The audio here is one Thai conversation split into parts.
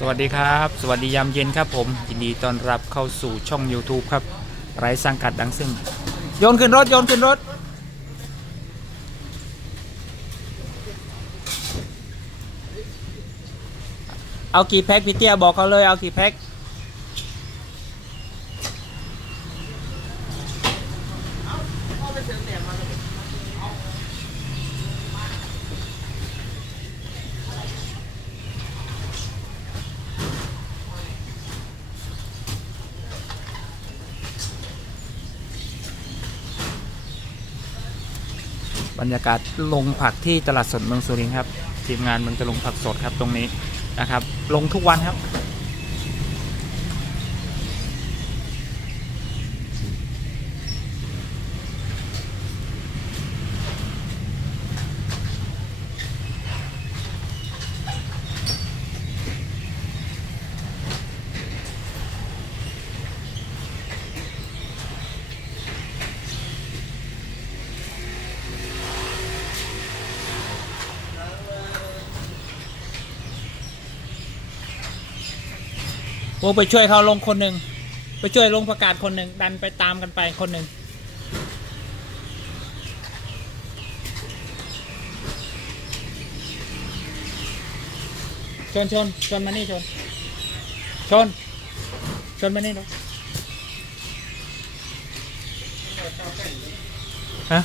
สวัสดีครับ สวัสดียามเย็นครับผมยินดีต้อนรับเข้าสู่ช่อง YouTube ครับ ไร้สังกัดดังซึ่ง โยนขึ้นรถ โยนขึ้นรถ เอากี่แพ็คพี่เตี้ยบอกเขาเลยเอากี่แพ็ค บรรยากาศลงผักที่ตลาดสดเมืองสุรินทร์ครับทีมงานเมืองจะลงผักสดครับตรงนี้นะครับ ลงทุกวันครับ โอ้ไปช่วยเขาลงคนหนึ่งไปช่วยลงประกาศคนหนึ่งดันไปตามกันไปคนหนึ่งชนชนชนมานี่ชนชนชนมานี่ลูฮะ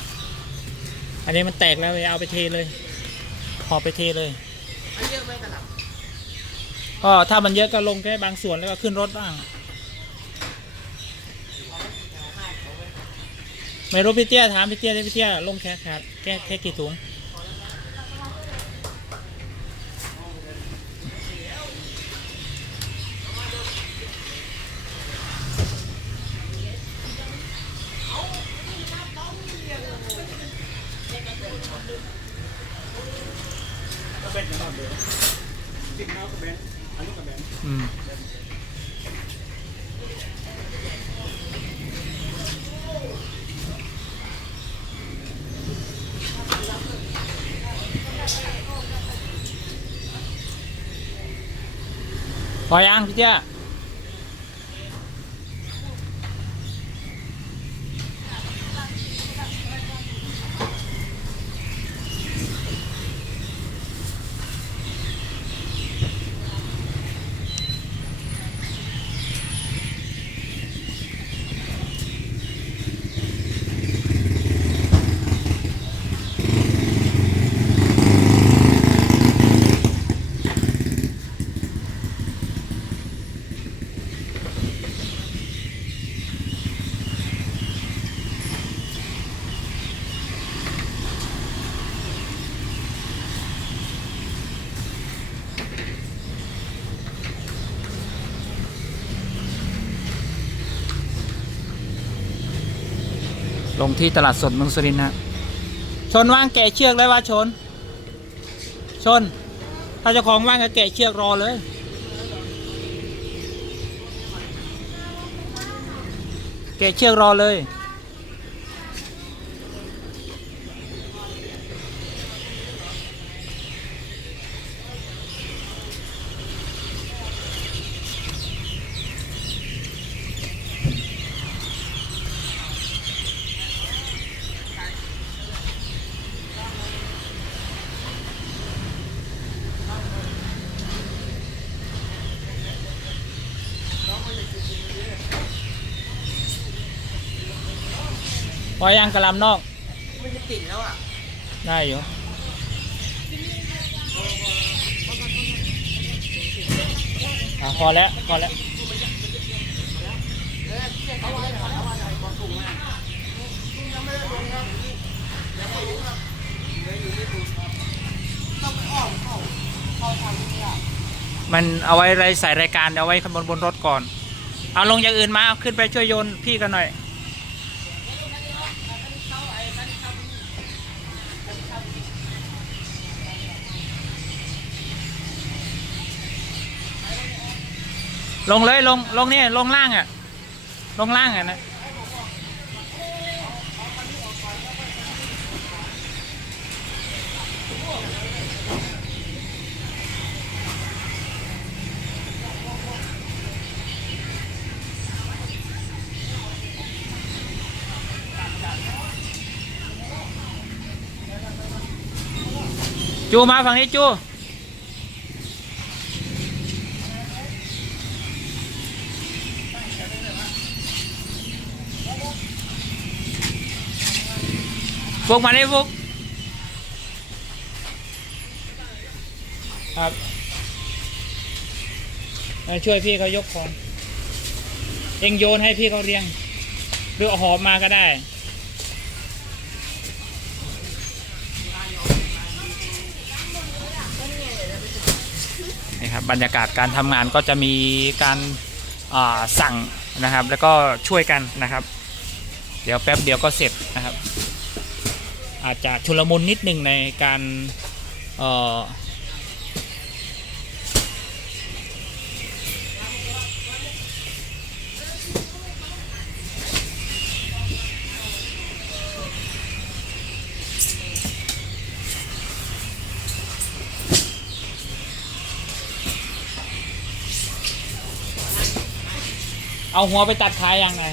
อันนี้มันแตกแล้วเลยเอาไปเทเลยพอไปเทเลย มันเยอะไหมตลับ ก็ถ้ามันเยอะก็ลงแค่บางส่วนแล้วก็ขึ้นรถบ้าง ไม่รู้พี่เตี้ยถามพี่เตี้ยที่พี่เตี้ยลงแค่ขาดแค่แค่กี่ถุง พอยังพี่เตี้ย ลงที่ตลาดสดเมืองสุรินทร์นะชนว่างแกะเชือกเลยว่าชน ชน ถ้าเจ้าของว่างก็แกะเชือกรอเลย แกะเชือกรอเลย พอยังกระลำนอก มันจะติดแล้วอะได้อยู่อะพอแล้วพอแล้วเขาไว้ก่อนแล้วว่าจะให้ความสูงมากยังไม่ได้ลงครับยังไม่รู้ครับเหลืออยู่ที่ดูต้องอ้อมเข้าเข้าทางนี้อะมันเอาไว้ไรใส่รายการเอาไว้ข้างบนบนรถก่อน เอาลงอย่างอื่นมาเอาขึ้นไปช่วยโยนพี่กันหน่อย ลงเลยลงลงนี่ลงล่างอะ ลงล่างอะนะจูมาฝั่งนี้จู ฟุกมาได้ฟุกครับมาช่วยพี่เขายกของ เองโยนให้พี่เขาเรียง หรือเอาหอบมาก็ได้นี่ครับบรรยากาศการทำงานก็จะมีการอ่าสั่งนะครับ แล้วก็ช่วยกันนะครับ เดี๋ยวแป๊บเดียวก็เสร็จนะครับ อาจจะชุลมุนนิดนึงในการเอ่อเอาหัวไปตัดขายยังไง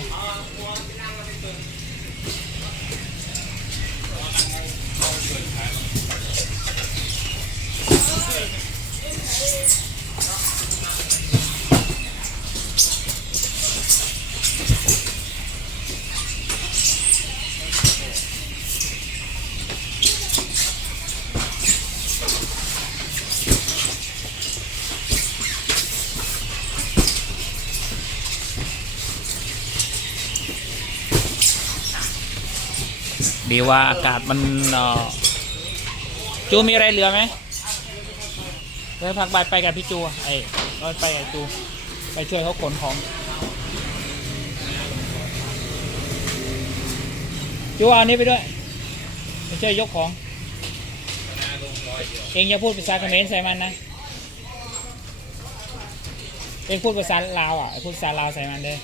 ดีว่าอากาศมันจูมีอะไรเหลือไหมเดี๋ยวพักบายไปกับพี่จูไอ้เราไปกับจู ไปช่วยเขาขนของ จูเอาอันนี้ไปด้วยไปช่วยยกของ เองอย่าพูดภาษาเขมรใส่มันนะ เองพูดภาษาลาวอะ พูดภาษาลาวใส่มันเลย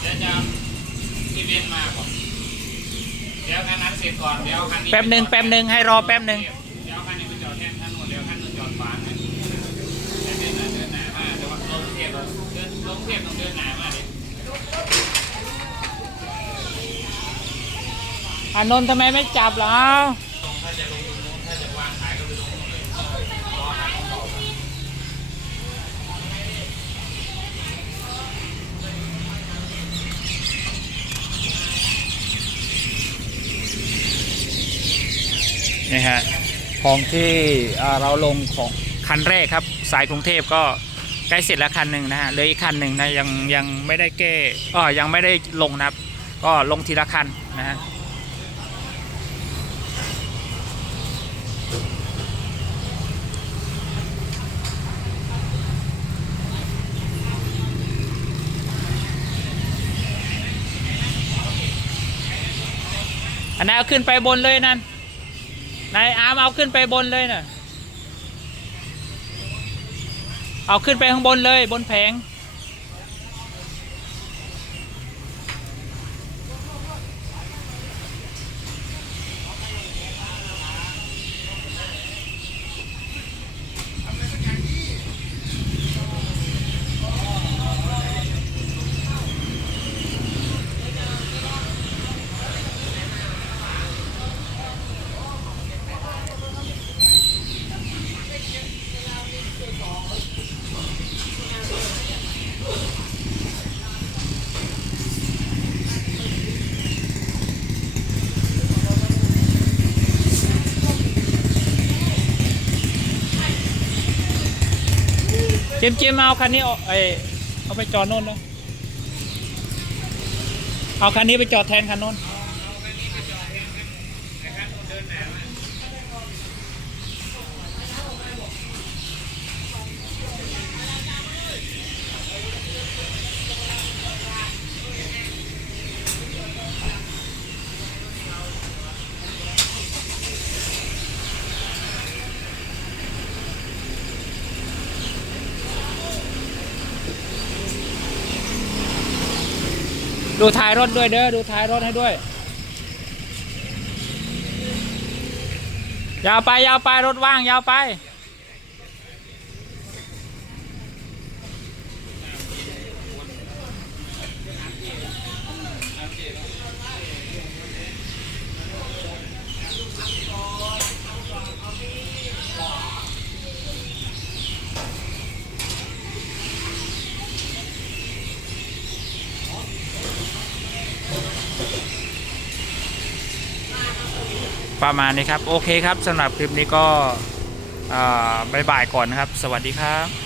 เดี๋ยวจะอีเวนต์มาก่อนเดี๋ยวคันนั้นเสร็จก่อน เดี๋ยวคันนี้ แป๊บหนึ่งแป๊บหนึ่งให้รอแป๊บหนึ่งอานนหน้าเดินหน้ามาเดี๋ยวลงเทียบเดินลงเทียบต้องเดินหน้ามาดิอานนท์ทำไมไม่จับเหรอ ถ้าจะลงตรงนู้นถ้าจะวางขายก็ไปลงตรงนู้นเลยรอทางเขาบอก นี่ฮะของที่เราลงของคันแรกครับ สายกรุงเทพก็ใกล้เสร็จแล้วคันหนึ่งนะฮะเลืออีกคันหนึ่งนะยังยังไม่ได้แก้อ๋อยังไม่ได้ลงนะครับ ก็ลงทีละคันนะฮะอันนั้นขึ้นไปบนเลยนั่น นายอาร์มเอาขึ้นไปบนเลยน่ะ เอาขึ้นไปข้างบนเลยบนแผง เจมส์เจมเอาคันนี้เอาไอเอาไปจอดโน่นเลยเอาคันนี้ไปจอดแทนคันโน้น ดูท้ายรถด้วยเด้อดูท้ายรถให้ด้วยยาวไปยาวไปรถว่างยาวไป ประมาณนี้ครับ โอเคครับสำหรับคลิปนี้ก็บ่าบ่ายๆก่อนนะครับ สวัสดีครับ